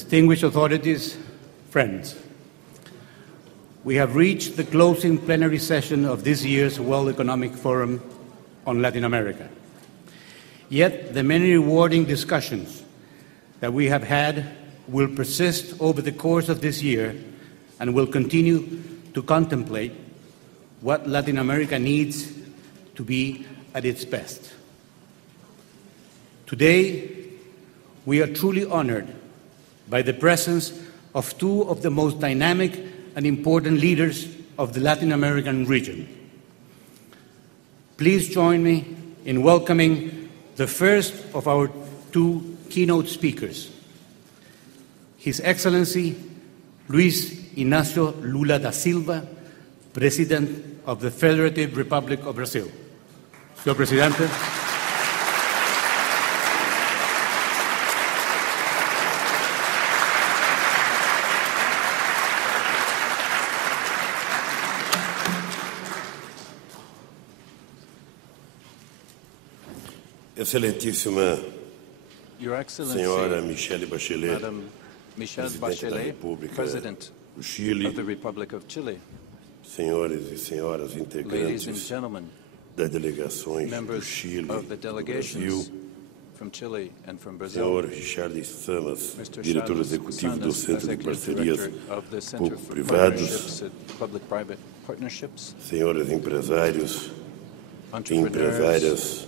distinguished authorities, friends, we have reached the closing plenary session of this year's World Economic Forum on Latin America. Yet the many rewarding discussions that we have had will persist over the course of this year and will continue to contemplate what Latin America needs to be at its best. Today, we are truly honored by the presence of two of the most dynamic and important leaders of the Latin American region. Please join me in welcoming the first of our two keynote speakers, His Excellency Luiz Inacio Lula da Silva, President of the Federative Republic of Brazil. Senhor Presidente. Excelentíssima Your Excellency, Senhora Michelle Bachelet, Madam Michelle Bachelet, President do Chile, of the Republic of Chile, senhores e senhoras ladies and integrantes gentlemen, das delegações do members Chile, of the do delegations Brasil, from Chile and from Brazil, senhor Richard Samans, Mr. diretor Charles executivo do Samans, Centro de Executive Parcerias Director of the Center for Público-Privados, Partnerships and Public-Private Partnerships, senhores empresários e entrepreneurs, empresárias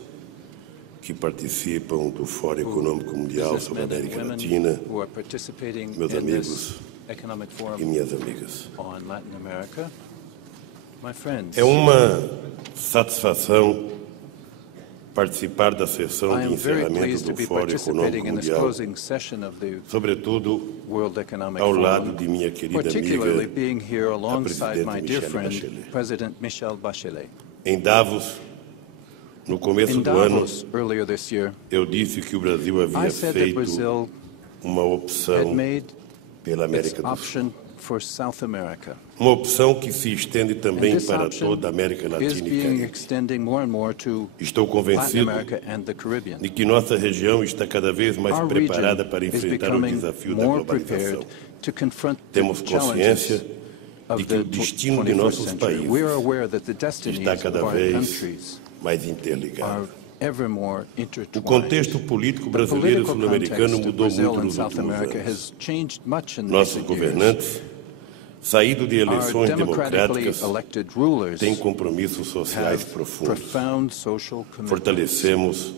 que participam do Fórum Econômico Mundial sobre a businessmen and América women Latina, who are participating meus in amigos this economic e forum minhas amigas. on Latin America. My friends, É uma satisfação participar da sessão I de am very encerramento pleased to do be Fórum participating Econômico in this Mundial, closing session of the sobretudo World Economic ao lado Forum, de minha querida particularly amiga, being here alongside Presidente my dear Michelle friend, Bachelet. President Michelle Bachelet. em Davos, no começo In do ano, Davos earlier this year, eu disse que o Brasil I havia said that feito Brazil uma had opção made pela its América do Sul. option for South America. Uma opção que se estende And também this para option toda a América is Latina e being Caribe. extending more and more to Estou Latin convencido America and the Caribbean. de que nossa região está cada vez mais Our preparada region para is enfrentar o becoming desafio da more globalização. prepared to confront the Temos consciência challenges de of que o the destino de 21st nossos century. países We are aware that the destinies está of cada our vez countries mais are interligado. ever more O intertwined. contexto político The brasileiro e political sul-americano context of mudou Brazil muito and nos South últimos America anos. has changed much in Nossos recent years. governantes, saído de Our eleições democratically democráticas, elected rulers têm compromissos sociais have profundos. profound social commitments. Fortalecemos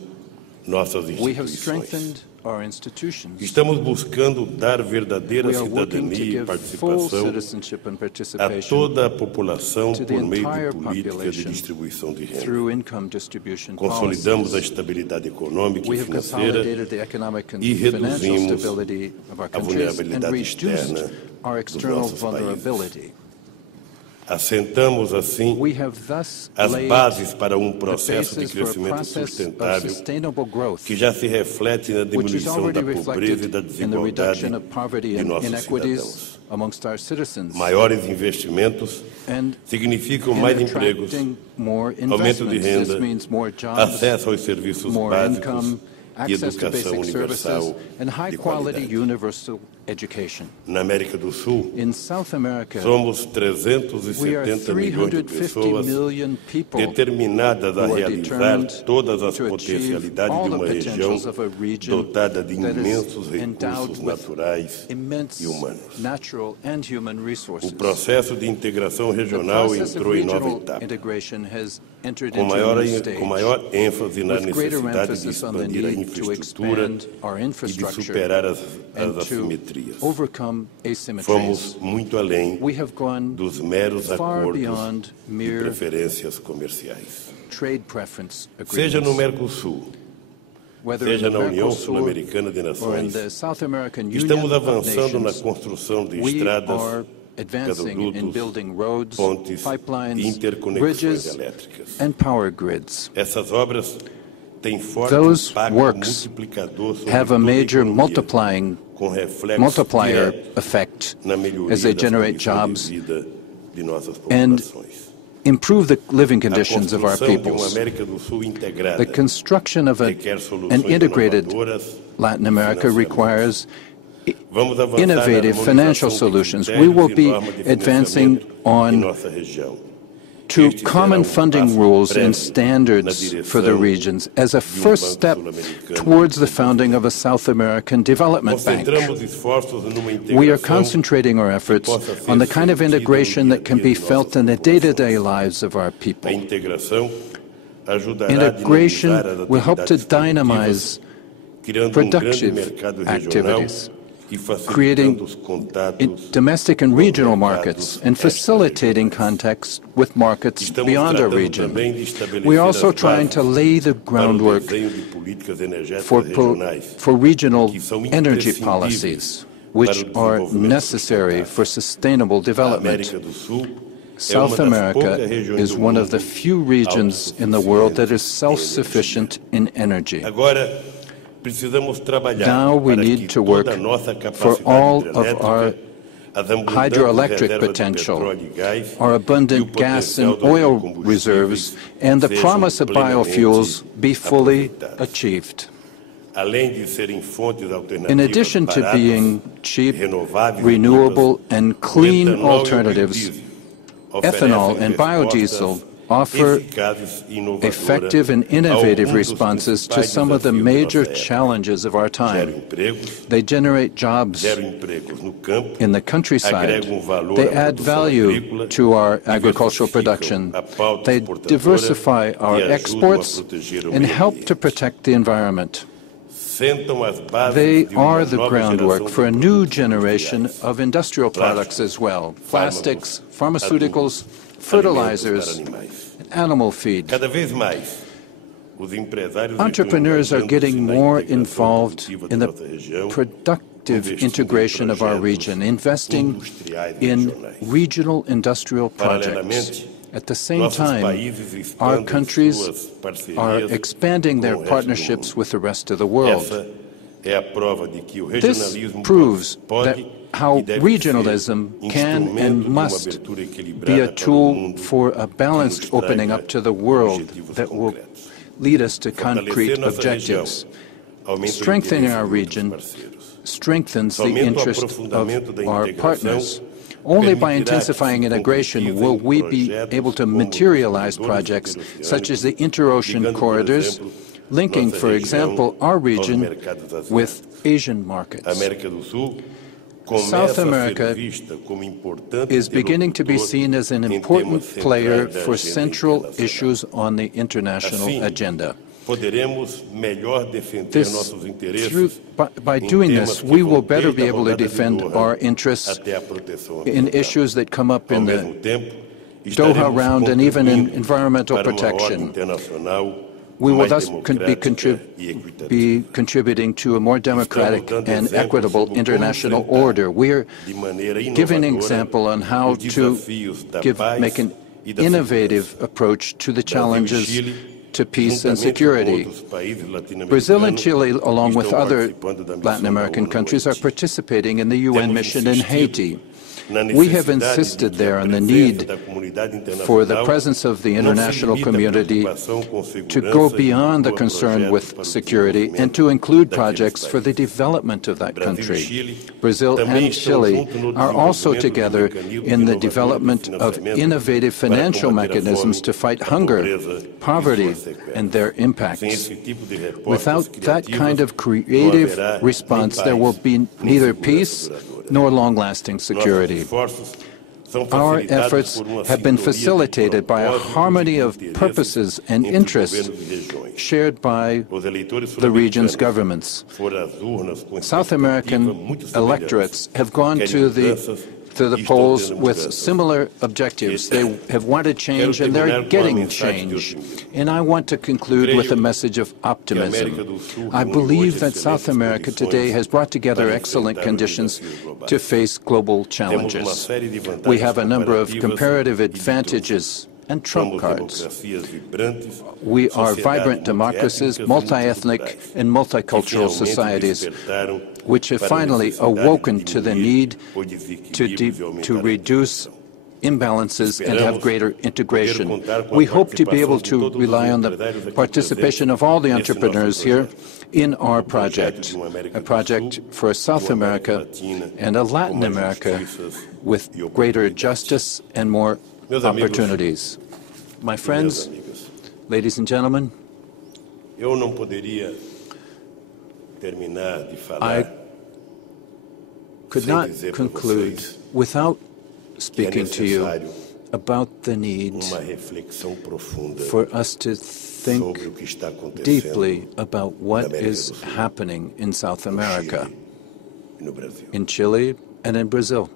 nossas We have instituições. strengthened our institutions. Estamos buscando dar verdadeira We are working to cidadania e give full participação citizenship and a participation toda a população to the por meio entire de políticas de population distribuição de renda. through income distribution Consolidamos a policies. estabilidade econômica We e have financeira consolidated the economic and e financial reduzimos stability of our a countries and vulnerabilidade reduced externa our dos external nossos países. vulnerability. Assentamos, assim, We have thus as laid bases para um the processo de basis for a crescimento process of sustentável sustainable growth, que já se reflete na which is diminuição already da pobreza e da reflected in the desigualdade reduction of poverty de and nossos inequities cidadãos. amongst our citizens, Maiores investimentos and significam in mais empregos, attracting more aumento de investments. renda, This means more jobs, acesso aos serviços more básicos income, e access to educação basic services, universal and de high-quality qualidade. universal education. Na América do Sul, In South America, somos we are 370 milhões de 350 pessoas million people determinadas a who are realizar determined todas as to achieve potencialidades all de the uma região potentials of a region dotada de that is imensos endowed recursos with naturais immense e humanos. natural and human O resources. processo de integração The regional process of entrou em nova regional etapa, integration has entered com into a new stage, maior ênfase na with greater necessidade de emphasis on the expandir a need to infraestrutura expand our e de infrastructure superar as and to assimetrias. overcome asymmetries. Fomos muito além We have gone dos meros far acordos beyond de mere preferências comerciais. trade preference Seja no agreements. Mercosul, Whether seja in the na União Mercosur Sul-Americana de or in Nações, the South American Union estamos of avançando na Nations, construção de we estradas, are advancing in gasodutos, building roads, pontes e pipelines, interconexões bridges, elétricas. and power grids. Essas obras têm forte Those impacto works multiplicador sobre have a toda a major economia, com reflexo multiplier direto effect na melhoria as they das generate condições jobs de vida de nossas and populações. improve the living A conditions of our construção de uma peoples. América do Sul integrada The construction of requer an soluções integrated inovadoras Latin America financiamento. requires innovative financial solutions. We will be advancing on to common funding rules and standards for the regions as a first step towards the founding of a South American Development Bank. We are concentrating our efforts on the kind of integration that can be felt in the day-to-day lives of our people. Integration will help to dynamize productive activities, creating domestic and regional markets and facilitating contacts with markets beyond our region. We are also trying to lay the groundwork for regional energy policies, which are necessary for sustainable development. South America is one of the few regions in the world that is self-sufficient in energy. Now we need to work for all of our hydroelectric potential, our abundant gas and oil reserves, and the promise of biofuels be fully achieved. In addition to being cheap, renewable, and clean alternatives, ethanol and biodiesel offer effective and innovative responses to some of the major challenges of our time. They generate jobs in the countryside. They add value to our agricultural production. They diversify our exports and help to protect the environment. They are the groundwork for a new generation of industrial products as well: plastics, pharmaceuticals, fertilizers, and animal feed. Entrepreneurs are getting more involved in the productive integration of our region, investing in regional industrial projects. At the same time, our countries are expanding their partnerships with the rest of the world. This proves that how regionalism can and must be a tool for a balanced opening up to the world that will lead us to concrete objectives. Strengthening our region strengthens the interest of our partners. Only by intensifying integration will we be able to materialize projects such as the inter-ocean corridors, linking, for example, our region with Asian markets. South America is beginning to be seen as an important player for central issues on the international agenda. By doing this, we will better be able to defend our interests in issues that come up in the Doha round and even in environmental protection. We will thus be contributing to a more democratic and equitable international order. We are giving an example on how to make an innovative approach to the challenges to peace and security. Brazil and Chile, along with other Latin American countries, are participating in the UN mission in Haiti. We have insisted there on the need for the presence of the international community to go beyond the concern with security and to include projects for the development of that country. Brazil and Chile are also together in the development of innovative financial mechanisms to fight hunger, poverty, and their impacts. Without that kind of creative response, there will be neither peace nor long-lasting security. Our efforts have been facilitated by a harmony of purposes and interests shared by the region's governments. South American electorates have gone to the polls with similar objectives. They have wanted change, and they're getting change. And I want to conclude with a message of optimism. I believe that South America today has brought together excellent conditions to face global challenges. We have a number of comparative advantages and trump cards. We are vibrant democracies, multi-ethnic and multicultural societies, which have finally awoken to the need to reduce imbalances and have greater integration. We hope to be able to rely on the participation of all the entrepreneurs here in our project, a project for South America and a Latin America with greater justice and more opportunities. My friends, ladies and gentlemen, I could not conclude without speaking to you about the need for us to think deeply about what is happening in South America, in Chile and in Brazil.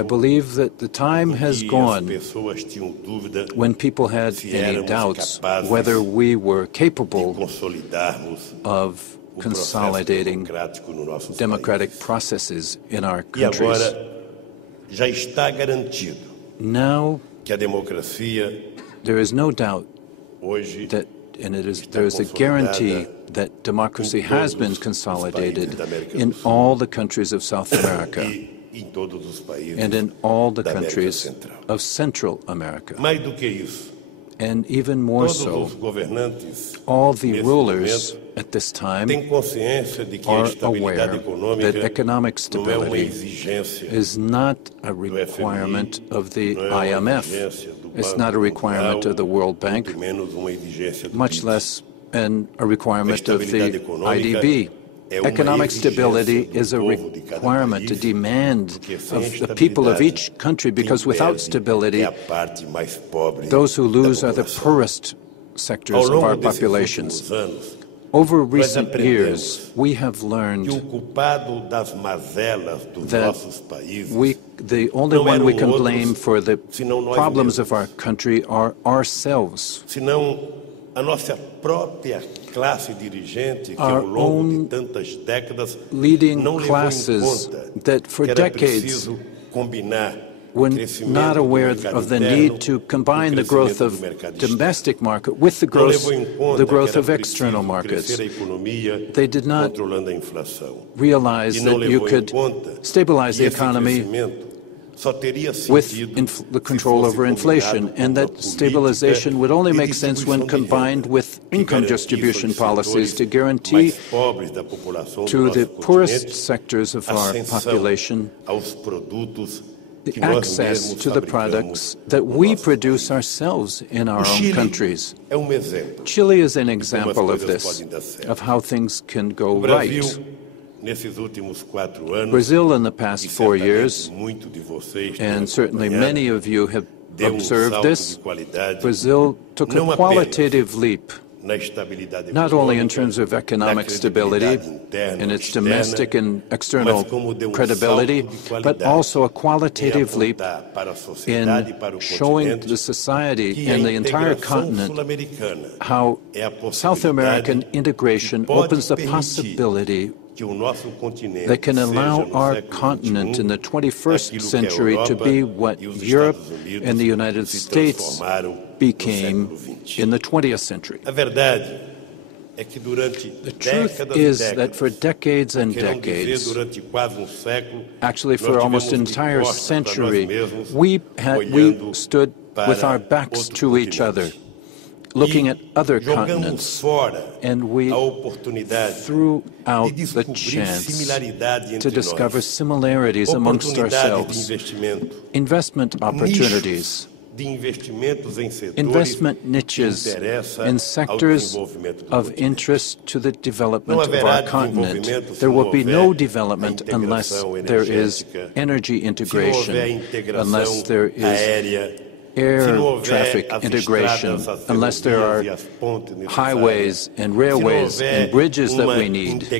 I believe that the time has gone when people had any doubts whether we were capable of consolidating democratic processes in our countries. Now, there is no doubt that, there is a guarantee that democracy has been consolidated in all the countries of South America and in all the countries of Central America. And even more so, all the rulers at this time are aware that economic stability is not a requirement of the IMF. It's not a requirement of the World Bank, much less a requirement of the IDB. Economic stability is a requirement, a demand of the people of each country, because without stability, those who lose are the poorest sectors of our populations. Over recent years, we have learned that the only one we can blame for the problems of our country are ourselves. Our own leading classes that for decades were not aware of the need to combine the growth of domestic market with the growth of external markets. They did not realize that you could stabilize the economy with the control over inflation, and that stabilization would only make sense when combined with income distribution policies to guarantee to the poorest sectors of our population the access to the products that we produce ourselves in our own countries. Chile is an example of this, of how things can go right. Brazil in the past 4 years, and certainly many of you have observed this, Brazil took a qualitative leap, not only in terms of economic stability and its domestic and external credibility, but also a qualitative leap in showing the society and the entire continent how South American integration opens the possibility that can allow our continent in the 21st century to be what Europe and the United States became in the 20th century. The truth is that for decades and decades, actually for almost an entire century, we stood with our backs to each other, looking at other continents, and we threw out the chance to discover similarities amongst ourselves, investment opportunities, investment niches in sectors of interest to the development of our continent. There will be no development unless there is energy integration, unless there is air traffic integration, unless there are highways and railways and bridges that we need,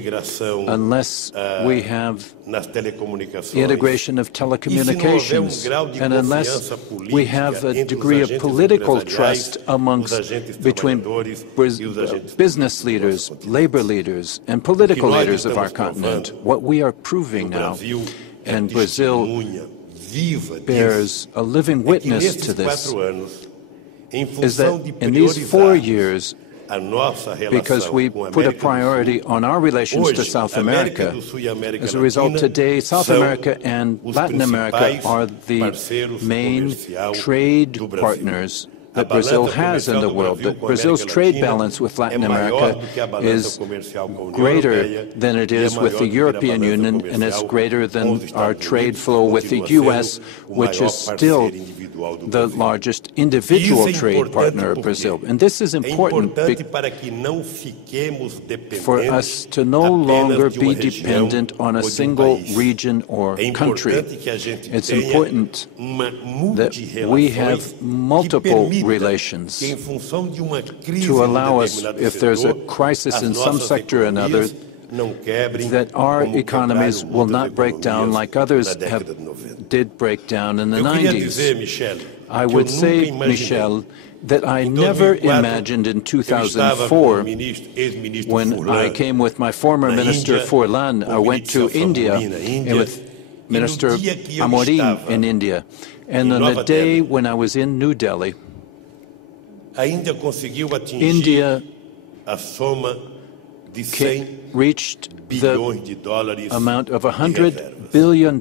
unless we have the integration of telecommunications, and unless we have a degree of political trust between business leaders, labor leaders, and political leaders of our continent. What we are proving now, and Brazil bears a living witness to this, is that in these 4 years, because we put a priority on our relations to South America. As a result, today, South America and Latin America are the main trade partners that Brazil has in the world. That Brazil's trade balance with Latin America is greater than it is with the European Union, and is greater than our trade flow with the U.S., which is still the largest individual trade partner of Brazil. And this is important for us to no longer be dependent on a single region or country. It's important that we have multiple relations to allow us, if there's a crisis in some sector or another, that our economies will not break down like others did break down in the 90s. I would say, Michel, that I never imagined in 2004, when I came with my former Minister Forlan, I went to India and with Minister Amorim in India. And on the day when I was in New Delhi, India reached the amount of $100 billion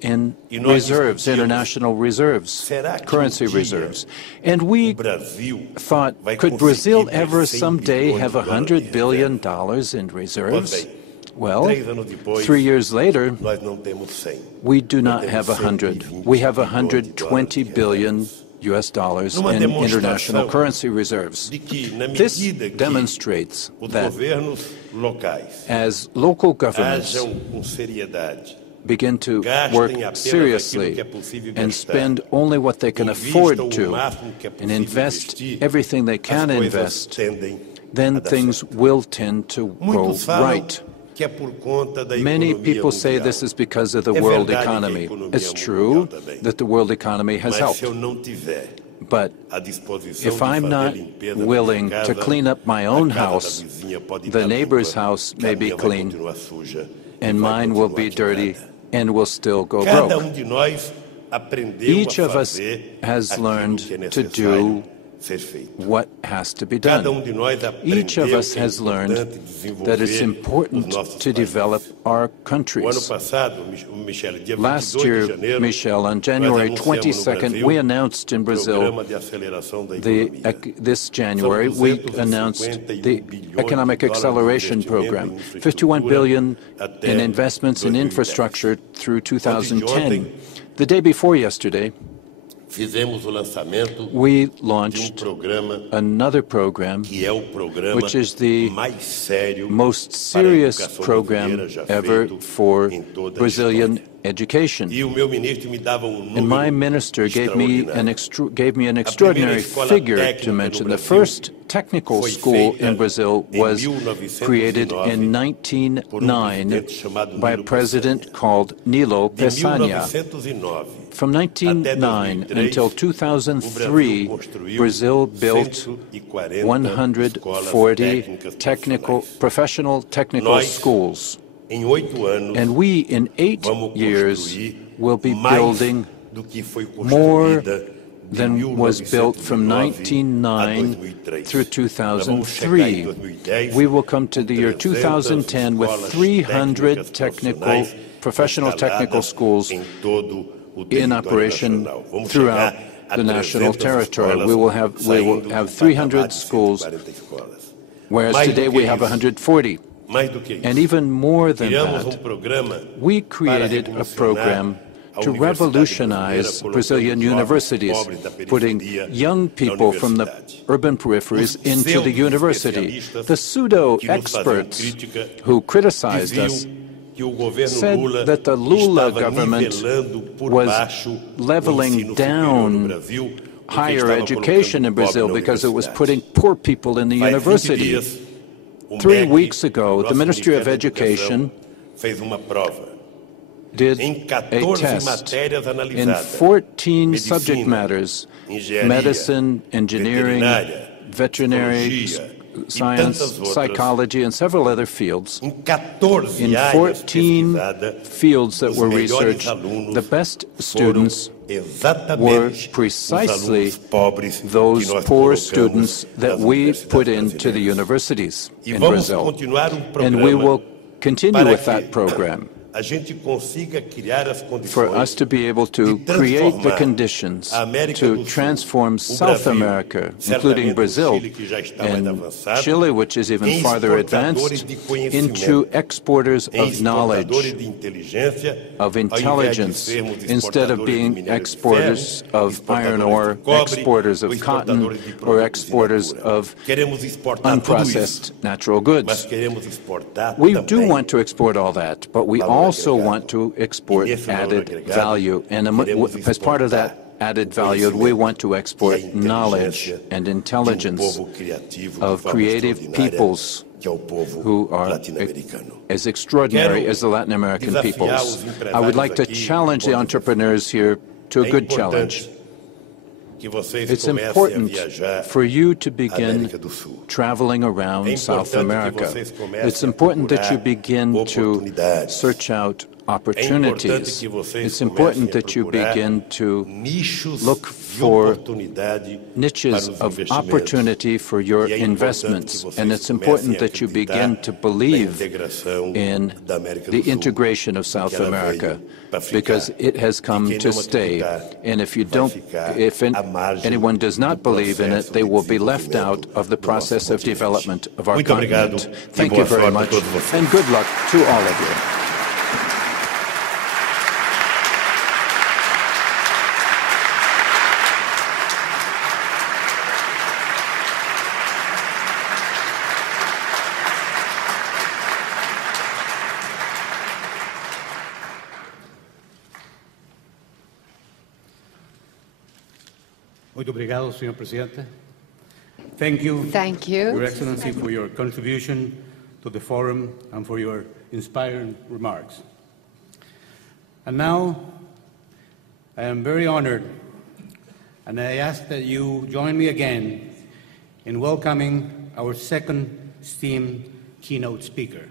in reserves, international reserves, currency reserves. And we thought, could Brazil ever someday have $100 billion in reserves? Well, 3 years later, we do not have 100. We have $120 billion US dollars in international currency reserves. This demonstrates that as local governments begin to work seriously and spend only what they can afford to and invest everything they can invest, then things will tend to go right. Many people say this is because of the world economy. It's true that the world economy has helped. But if I'm not willing to clean up my own house, the neighbor's house may be clean, and mine will be dirty and will still go broke. Each of us has learned to do what has to be done. Each of us has learned that it's important to develop our countries. Last year, Michel, on January 22nd, we announced in Brazil, this January, we announced the Economic Acceleration Program, $51 billion in investments in infrastructure through 2010. The day before yesterday, we launched another program, which is the most serious program ever for Brazilian education. And my minister gave me an extraordinary figure to mention. The first technical school in Brazil was created in 1909 by a president called Nilo Peçanha. From 1909 until 2003, Brazil built 140 professional technical schools. And we, in 8 years, will be building more than was built from 1909 through 2003. We will come to the year 2010 with 300 professional technical schools in operation throughout the national territory. We will have 300 schools, whereas today we have 140. And even more than that, we created a program to revolutionize Brazilian universities, putting young people from the urban peripheries into the university. The pseudo-experts who criticized us said that the Lula government was leveling down higher education in Brazil because it was putting poor people in the university. 3 weeks ago, the Ministry of Education did a test in 14 subject matters: medicine, engineering, veterinary science, psychology, and several other fields. In 14 fields that were researched, the best students were precisely those poor students that we put into the universities in Brazil. And we will continue with that program for us to be able to create the conditions to transform South America, including Brazil and Chile, which is even farther advanced, into exporters of knowledge, of intelligence, instead of being exporters of iron ore, exporters of cotton, or exporters of unprocessed natural goods. We do want to export all that, but we also want to export added value. And as part of that added value, we want to export knowledge and intelligence of creative peoples who are as extraordinary as the Latin American peoples. I would like to challenge the entrepreneurs here to a good challenge. It's important for you to begin traveling around South America. It's important that you begin to search out opportunities. It's important that you begin to look for niches of opportunity for your investments. And it's important that you begin to believe in the integration of South America, because it has come to stay. And if anyone does not believe in it, they will be left out of the process of development of our continent. Thank you very much, and good luck to all of you. Muito obrigado, Sr. Presidente. Thank you, Your Excellency, for your contribution to the forum and for your inspiring remarks. And now, I am very honored, and I ask that you join me again in welcoming our second esteemed keynote speaker,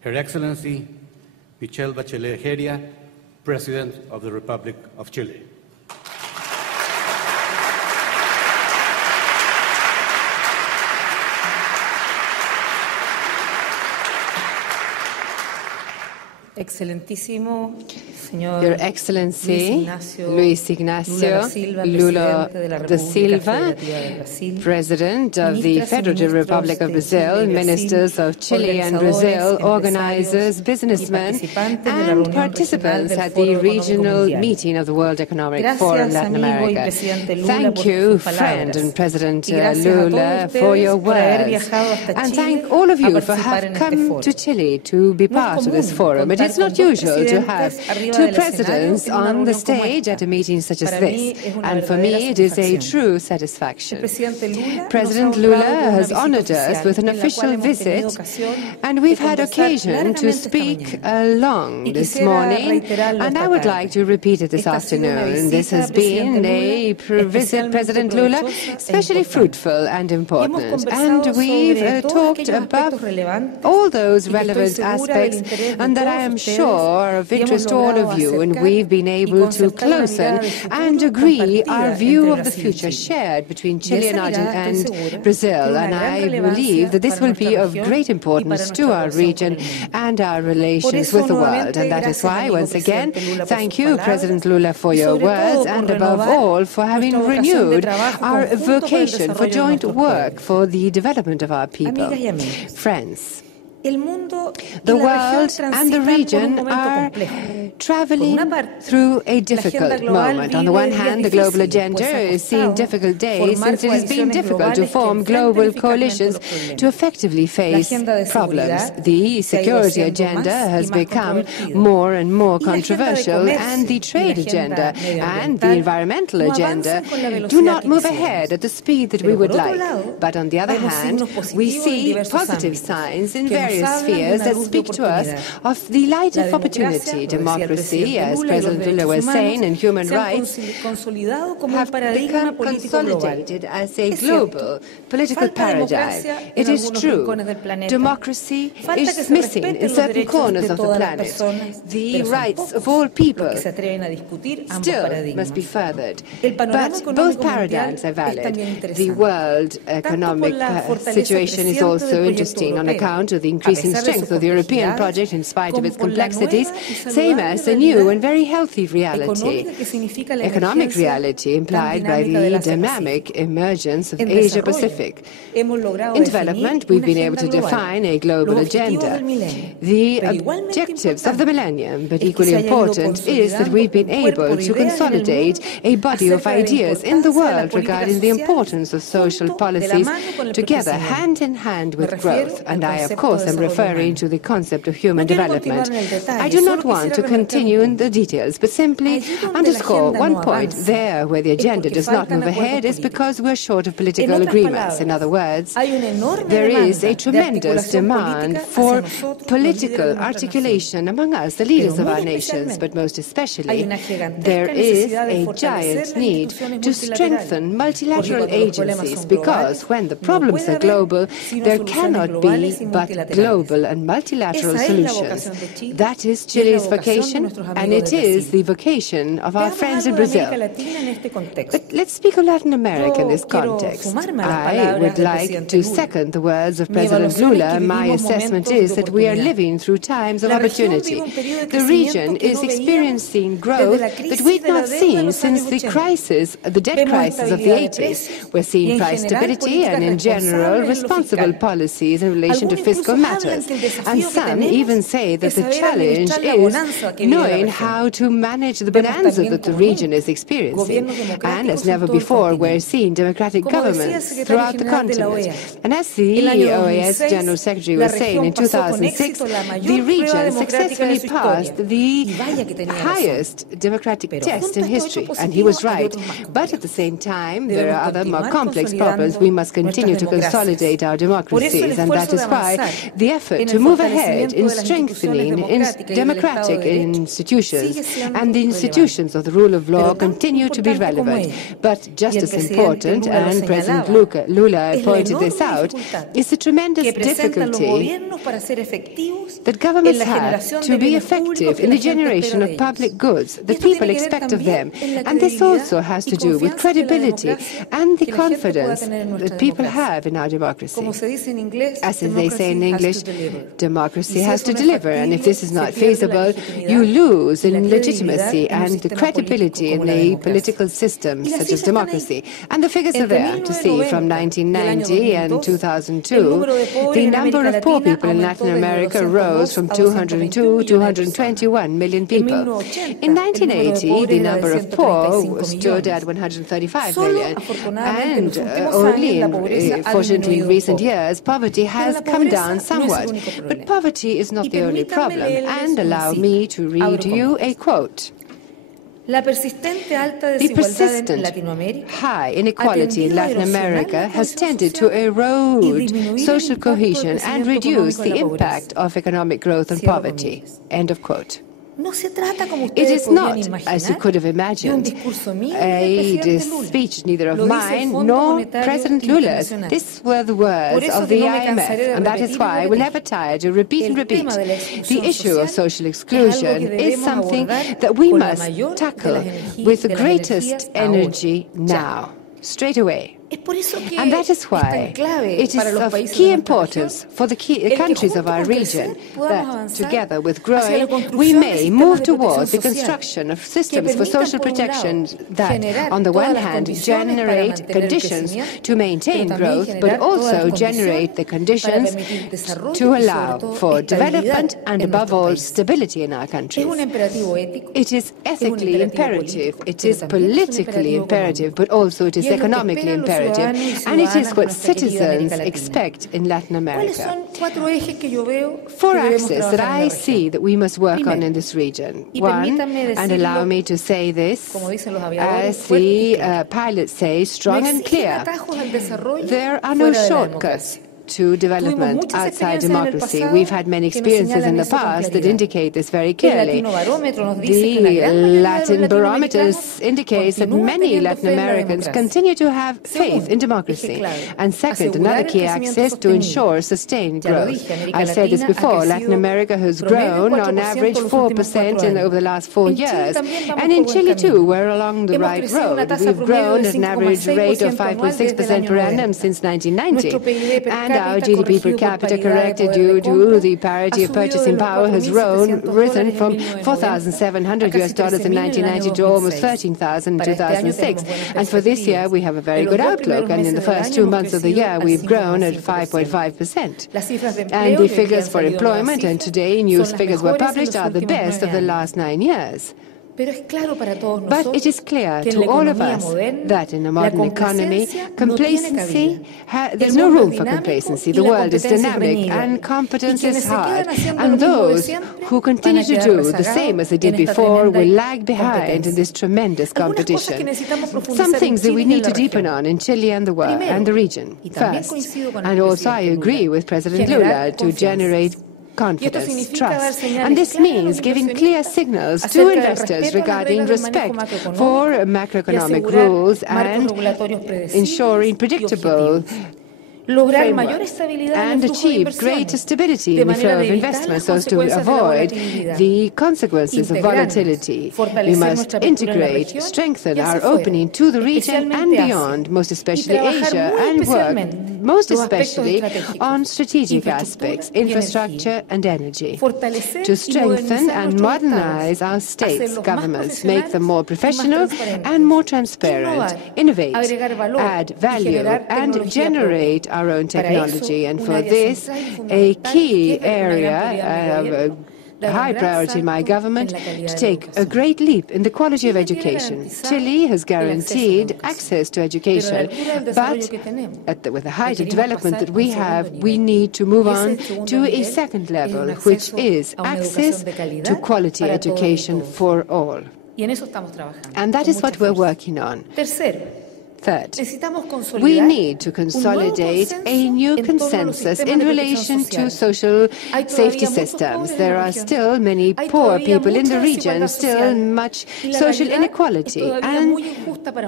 Her Excellency Michelle Bachelet, President of the Republic of Chile. Excelentísimo señor Your Excellency Luiz Inacio Lula da Silva, President of the Federative Republic of Brazil, ministers of Chile and Brazil, organizers, businessmen, and participants at the regional meeting of the World Economic Forum Latin America. Thank you, friend and President Lula, for your words, and thank all of you for having come to Chile to be part of this forum. It is not usual to have two presidents on the stage at a meeting such as this, and for me it is a true satisfaction. President Lula has honored us with an official visit, and we've had occasion to speak along this morning, and I would like to repeat it this afternoon. This has been a visit, President Lula, especially fruitful and important, and we've talked about all those relevant aspects and that I am sure are of interest to all of you, and we've been able to closen and agree our view of the future shared between Chile and Brazil, and I believe that this will be of great importance to our region and our relations with the world. And that is why, once again, thank you, President Lula, for your words, and above all, for having renewed our vocation for joint work for the development of our people. Friends, the world and the region are traveling through a difficult moment. On the one hand, the global agenda is seeing difficult days since it has been difficult to form global coalitions to effectively face problems. The security agenda has become more and more controversial, and the trade agenda and the environmental agenda do not move ahead at the speed that we would like. But on the other hand, we see positive signs in various various spheres that speak to us of the light of opportunity. Democracy, as President Lula was saying, and human rights have become consolidated as a global political paradigm. It is true. Democracy is missing in certain corners of the planet. The rights of all people still must be furthered. But both paradigms are valid. The world economic situation is also interesting on account of the increasing strength of the European project in spite of its complexities, same as a new and very healthy reality. Economic reality implied by the dynamic emergence of Asia-Pacific. In development, we've been able to define a global agenda, the objectives of the millennium, but equally important is that we've been able to consolidate a body of ideas in the world regarding the importance of social policies together, hand in hand with growth. And I, of course, am referring to the concept of human development. I do not want to continue in the details, but simply underscore one point. There, where the agenda does not move ahead, is because we're short of political agreements. In other words, there is a tremendous demand for political articulation among us, the leaders of our nations, but most especially, there is a giant need to strengthen multilateral agencies, because when the problems are global, there cannot be but global and multilateral solutions. That is Chile's vocation, and it is the vocation of our friends in Brazil. But let's speak of Latin America in this context. I would like to second the words of President Lula. My assessment is that we are living through times of opportunity. The region is experiencing growth that we've not seen since the crisis, the debt crisis of the 80s. We're seeing price stability and, in general, responsible policies in relation to fiscal matters. And some even say that the challenge is knowing how to manage the bonanza that the region is experiencing. And as never before, we're seeing democratic governments throughout the continent. And as the OAS General Secretary was saying, in 2006, the region successfully passed the highest democratic test in history. And he was right. But at the same time, there are other more complex problems. We must continue to consolidate our democracies, and that is why the effort to move ahead in strengthening democratic institutions and the institutions of the rule of law continue to be relevant. But just as important, and President Lula pointed this out, is the tremendous difficulty that governments have to be effective in the generation of public goods that people expect of them. And this also has to do with credibility and the confidence that people have in our democracy. As they say in English, democracy has to deliver, and if this is not feasible, you lose in legitimacy and the credibility in a political system such as democracy. And the figures are there to see. From 1990 and 2002, the number of poor people in Latin America rose from 202 to 121 million people. In 1980, the number of poor stood at 135 million, and fortunately in recent years, poverty has come down somewhat. But poverty is not the only problem, and allow me to read you a quote. The persistent high inequality in Latin America has tended to erode social cohesion and reduce the impact of economic growth and poverty. End of quote. It is not, as you could have imagined, a speech neither of mine nor President Lula's. These were the words of the IMF, and that is why I will never tire to repeat and repeat. The issue of social exclusion is something that we must tackle with the greatest energy now, straight away. And that is why it is of key importance for the countries of our region that, together with growing, we may move towards the construction of systems for social protection that, on the one hand, generate conditions to maintain growth, but also generate the conditions to allow for development and, above all, stability in our countries. It is ethically imperative, it is politically imperative, but also it is economically imperative. And it is what citizens expect in Latin America. 4 axes that I see that we must work on in this region. One, and allow me to say this, as the pilots say, strong and clear. There are no shortcuts to development outside democracy. We've had many experiences in the past that indicate this very clearly. The Latin barometers indicate that many Latin Americans continue to have faith in democracy. And second, another key axis to ensure sustained growth. I've said this before, Latin America has grown on average 4% over the last 4 years. And in Chile too, we're along the right road. We've grown at an average rate of 5.6% per annum since 1990. And our GDP per capita, corrected due to the parity of purchasing power, has risen from $4,700 in 1990 to almost 13,000 in 2006. And for this year, we have a very good outlook. And in the first 2 months of the year, we've grown at 5.5%. And the figures for employment, and today news figures were published, are the best of the last 9 years. But it is clear to all of us that in a modern economy, complacency, there's no room for complacency. The world is dynamic and competence is hard. And those who continue to do the same as they did before will lag behind in this tremendous competition. Some things that we need to deepen on in Chile and the world and the region. First, and also I agree with President Lula, to generate confidence, trust. And this means giving clear signals to investors regarding respect for macroeconomic rules and ensuring predictable and achieve greater stability in the flow of investment so as to avoid the consequences of volatility. We must integrate, strengthen our opening to the region and beyond, most especially Asia, and work most especially on strategic aspects, infrastructure and energy, to strengthen and modernize our states' governments, make them more professional and more transparent, innovate, add value, and generate our own technology. And for this, a key area, a high priority in my government, to take a great leap in the quality of education. Chile has guaranteed access to education, but with the height of development that we have, we need to move on to a second level, which is access to quality education for all. And that is what we're working on. Third, we need to consolidate a new consensus in relation to social safety systems. There are still many poor people in the region, still much social inequality, and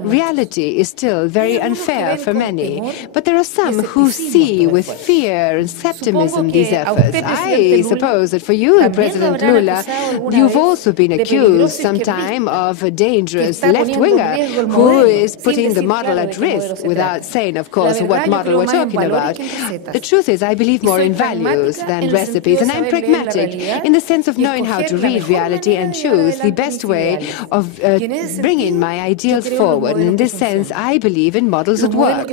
reality is still very unfair for many. But there are some who see with fear and skepticism these efforts. I suppose that for you, President Lula, you've also been accused sometime of a dangerous left-winger who is putting the model at risk, without saying, of course, what model we're talking about. The truth is, I believe more in values than recipes, and I'm pragmatic in the sense of knowing how to read reality and choose the best way of bringing my ideals forward. And in this sense, I believe in models that work,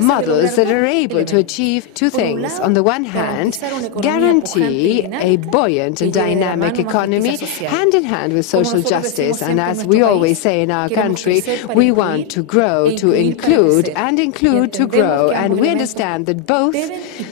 models that are able to achieve two things. On the one hand, guarantee a buoyant and dynamic economy hand in hand with social justice. And as we always say in our country, we want to grow, to include to grow. And we understand that both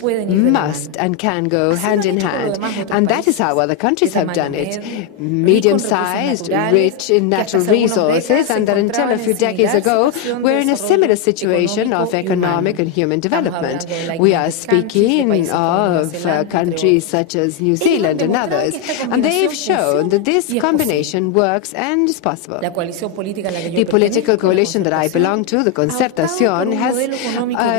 must and can go hand in hand. And that is how other countries have done it. Medium-sized, rich in natural resources, and that until a few decades ago, we're in a similar situation of economic and human development. We are speaking of countries such as New Zealand and others, and they've shown that this combination works and is possible. The political coalition that I belong to, the Concertación, has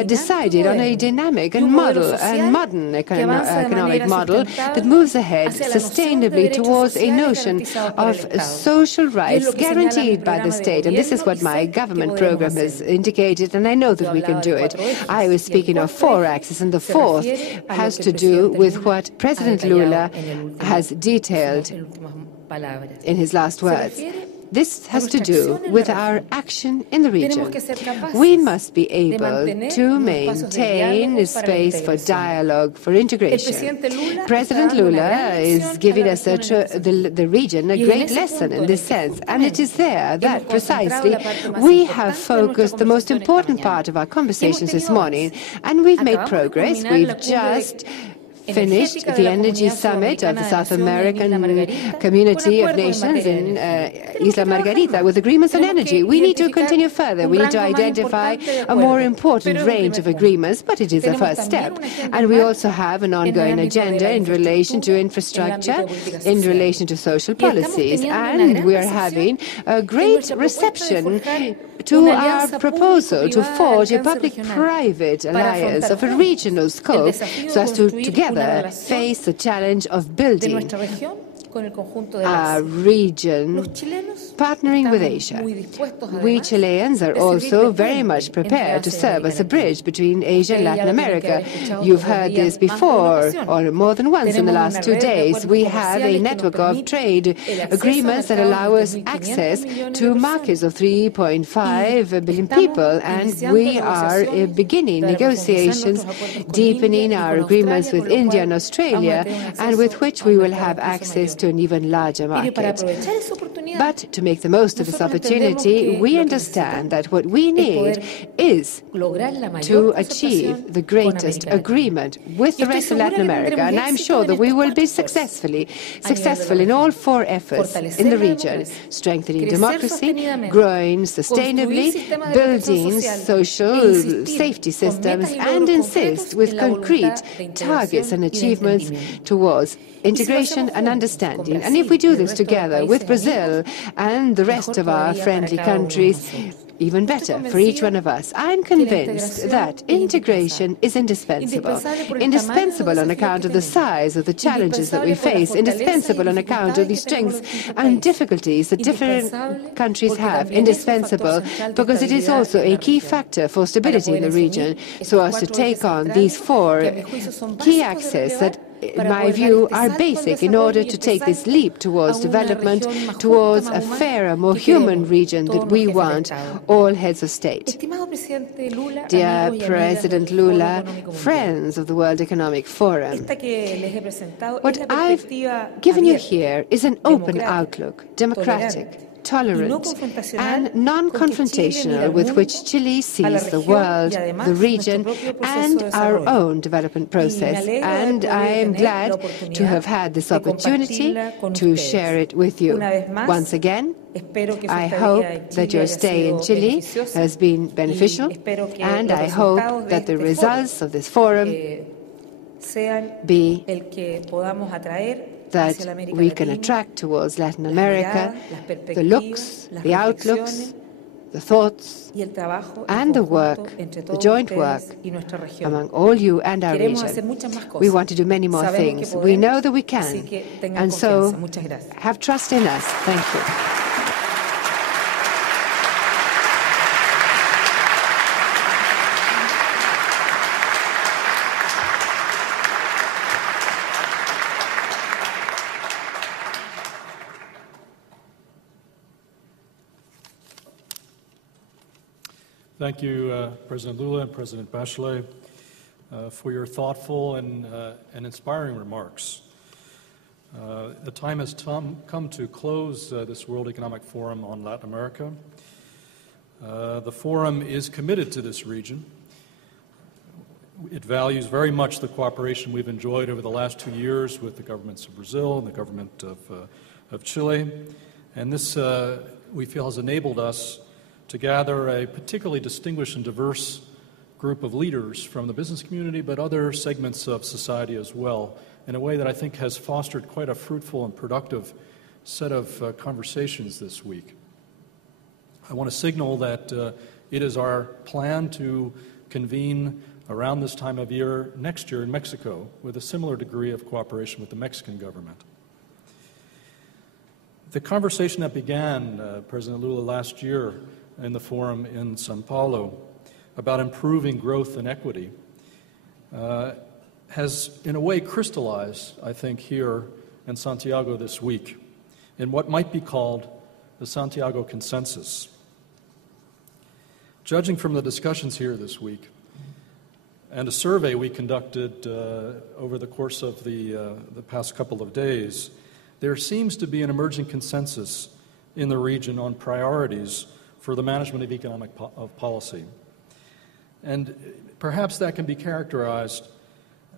decided on a dynamic and modern economic model that moves ahead sustainably towards a notion of social rights guaranteed by the state. And this is what my government program has indicated, and I know that we can do it. I was speaking of 4 axes, and the 4th has to do with what President Lula has detailed in his last words. This has to do with our action in the region. We must be able to maintain a space for dialogue, for integration. President Lula is giving us the region a great lesson in this sense, and it is there that precisely we have focused the most important part of our conversations this morning, and we've made progress. We've just finished the Energy Summit of the South American Community of Nations in Isla Margarita with agreements on energy. We need to continue further. We need to identify a more important range of agreements, but it is a first step. And we also have an ongoing agenda in relation to infrastructure, in relation to social policies. And we are having a great reception to our proposal to forge a public-private alliance of a regional scope so as to together face the challenge of building our region partnering with Asia. We Chileans are also very much prepared to serve as a bridge between Asia and Latin America. You've heard this before, or more than once in the last 2 days. We have a network of trade agreements that allow us access to markets of 3.5 billion people, and we are beginning negotiations, deepening our agreements with India and Australia, and with which we will have access to an even larger market. But to make the most of this opportunity, we understand that what we need is to achieve the greatest agreement with the rest of Latin America, and I'm sure that we will be successful in all 4 efforts in the region: strengthening democracy, growing sustainably, building social safety systems, and insist with concrete targets and achievements towards integration and understanding. And if we do this together with Brazil and the rest of our friendly countries, even better for each one of us. I'm convinced that integration is indispensable. Indispensable on account of the size of the challenges that we face, indispensable on account of the strengths and difficulties that different countries have, indispensable because it is also a key factor for stability in the region, so as to take on these 4 key axes that, in my view, are basic in order to take this leap towards development, towards a fairer, more human region that we want, all heads of state. Dear President Lula, friends of the World Economic Forum, what I've given you here is an open outlook, democratic, tolerant and non-confrontational with which Chile sees the world, the region and our own development process. And I am glad to have had this opportunity to share it with you. Once again, I hope that your stay in Chile has been beneficial, and I hope that the results of this forum be that we can attract towards Latin America the looks, the outlooks, the thoughts, and the work, the joint work among all you and our region. We want to do many more things. We know that we can, and so have trust in us. Thank you. Thank you, President Lula and President Bachelet, for your thoughtful and inspiring remarks. The time has come to close this World Economic Forum on Latin America. The forum is committed to this region. It values very much the cooperation we've enjoyed over the last 2 years with the governments of Brazil and the government of Chile. And this, we feel, has enabled us to gather a particularly distinguished and diverse group of leaders from the business community, but other segments of society as well, in a way that I think has fostered quite a fruitful and productive set of conversations this week. I want to signal that it is our plan to convene around this time of year next year in Mexico with a similar degree of cooperation with the Mexican government. The conversation that began, President Lula, last year in the forum in São Paulo about improving growth and equity has, in a way, crystallized, I think, here in Santiago this week in what might be called the Santiago Consensus. Judging from the discussions here this week and a survey we conducted over the course of the past couple of days, there seems to be an emerging consensus in the region on priorities for the management of economic policy. And perhaps that can be characterized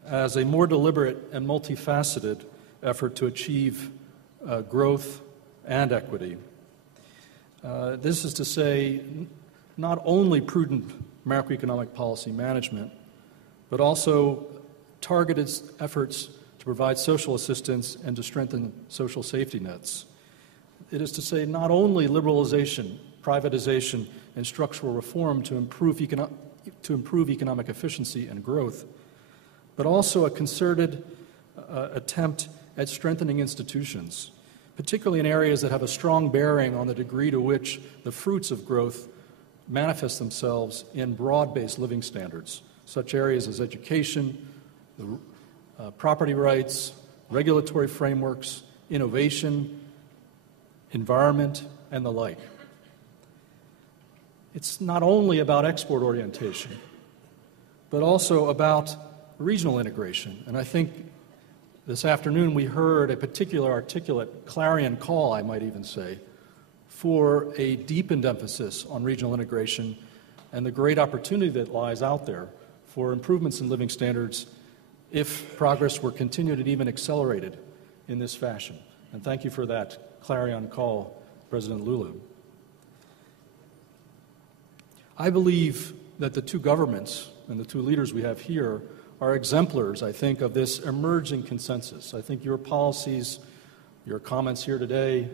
as a more deliberate and multifaceted effort to achieve growth and equity. This is to say, not only prudent macroeconomic policy management, but also targeted efforts to provide social assistance and to strengthen social safety nets. It is to say, not only liberalization, privatization, and structural reform to improve economic efficiency and growth, but also a concerted attempt at strengthening institutions, particularly in areas that have a strong bearing on the degree to which the fruits of growth manifest themselves in broad-based living standards, such areas as education, property rights, regulatory frameworks, innovation, environment, and the like. It's not only about export orientation, but also about regional integration. And I think this afternoon we heard a particular articulate clarion call, I might even say, for a deepened emphasis on regional integration and the great opportunity that lies out there for improvements in living standards if progress were continued and even accelerated in this fashion. And thank you for that clarion call, President Lula. I believe that the two governments and the two leaders we have here are exemplars, I think, of this emerging consensus. I think your policies, your comments here today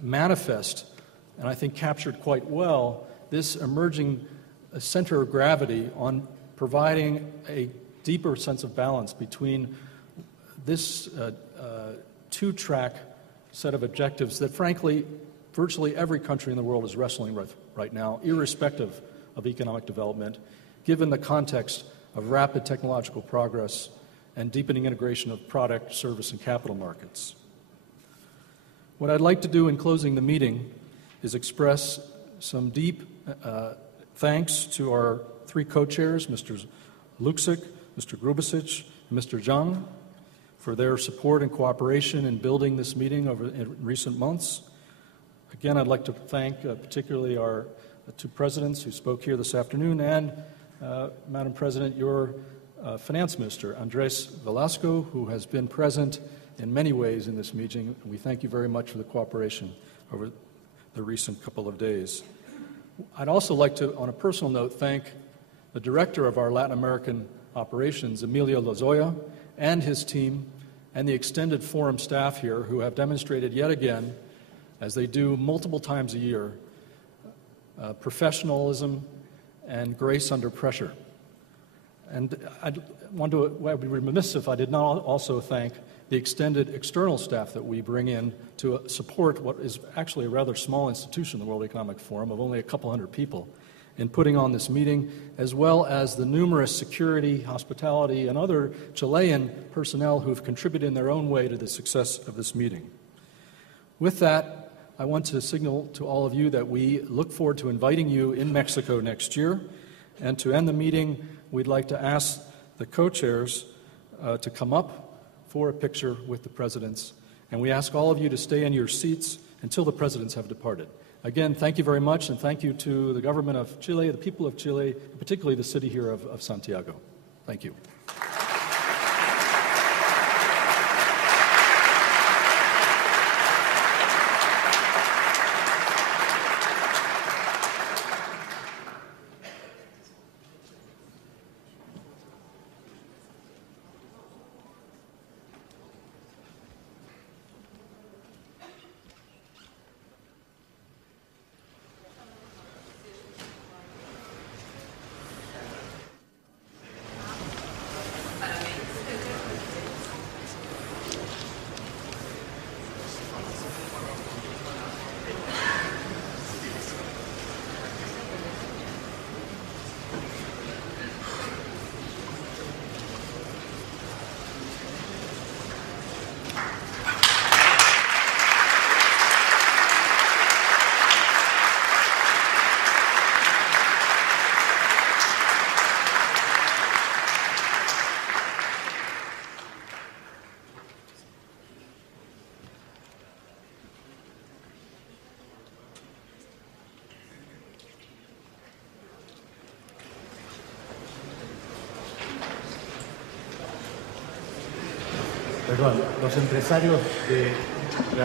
manifest, and I think captured quite well, this emerging center of gravity on providing a deeper sense of balance between this two-track set of objectives that, frankly, virtually every country in the world is wrestling with right now, irrespective of economic development, given the context of rapid technological progress and deepening integration of product, service, and capital markets. What I'd like to do in closing the meeting is express some deep thanks to our three co-chairs, Mr. Luksic, Mr. Grubasic, and Mr. Zhang, for their support and cooperation in building this meeting in recent months. Again, I'd like to thank particularly our two presidents who spoke here this afternoon and, Madam President, your finance minister, Andres Velasco, who has been present in many ways in this meeting. We thank you very much for the cooperation over the recent couple of days. I'd also like to, on a personal note, thank the director of our Latin American operations, Emilio Lozoya, and his team, and the extended forum staff here who have demonstrated yet again, as they do multiple times a year, professionalism and grace under pressure. And I'd be remiss if I did not also thank the extended external staff that we bring in to support what is actually a rather small institution, the World Economic Forum, of only a couple hundred people, in putting on this meeting, as well as the numerous security, hospitality, and other Chilean personnel who have contributed in their own way to the success of this meeting. With that, I want to signal to all of you that we look forward to inviting you in Mexico next year. And to end the meeting, we'd like to ask the co-chairs to come up for a picture with the presidents. And we ask all of you to stay in your seats until the presidents have departed. Again, thank you very much, and thank you to the government of Chile, the people of Chile, and particularly the city here of Santiago. Thank you.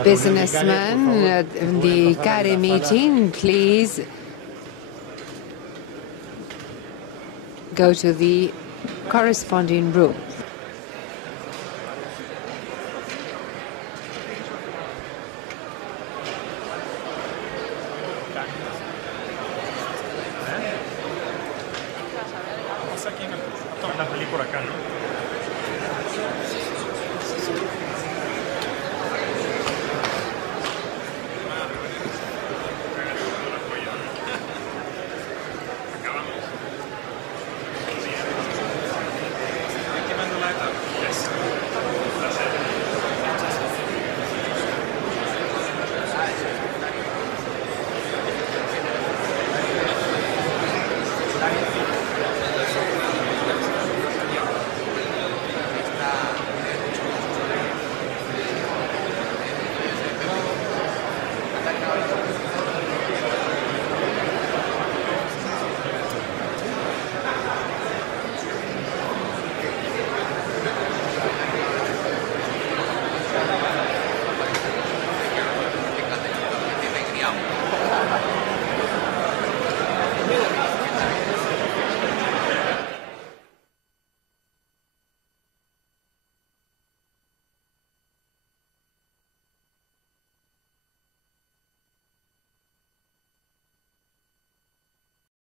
Businessmen in the CARE meeting, please go to the corresponding room.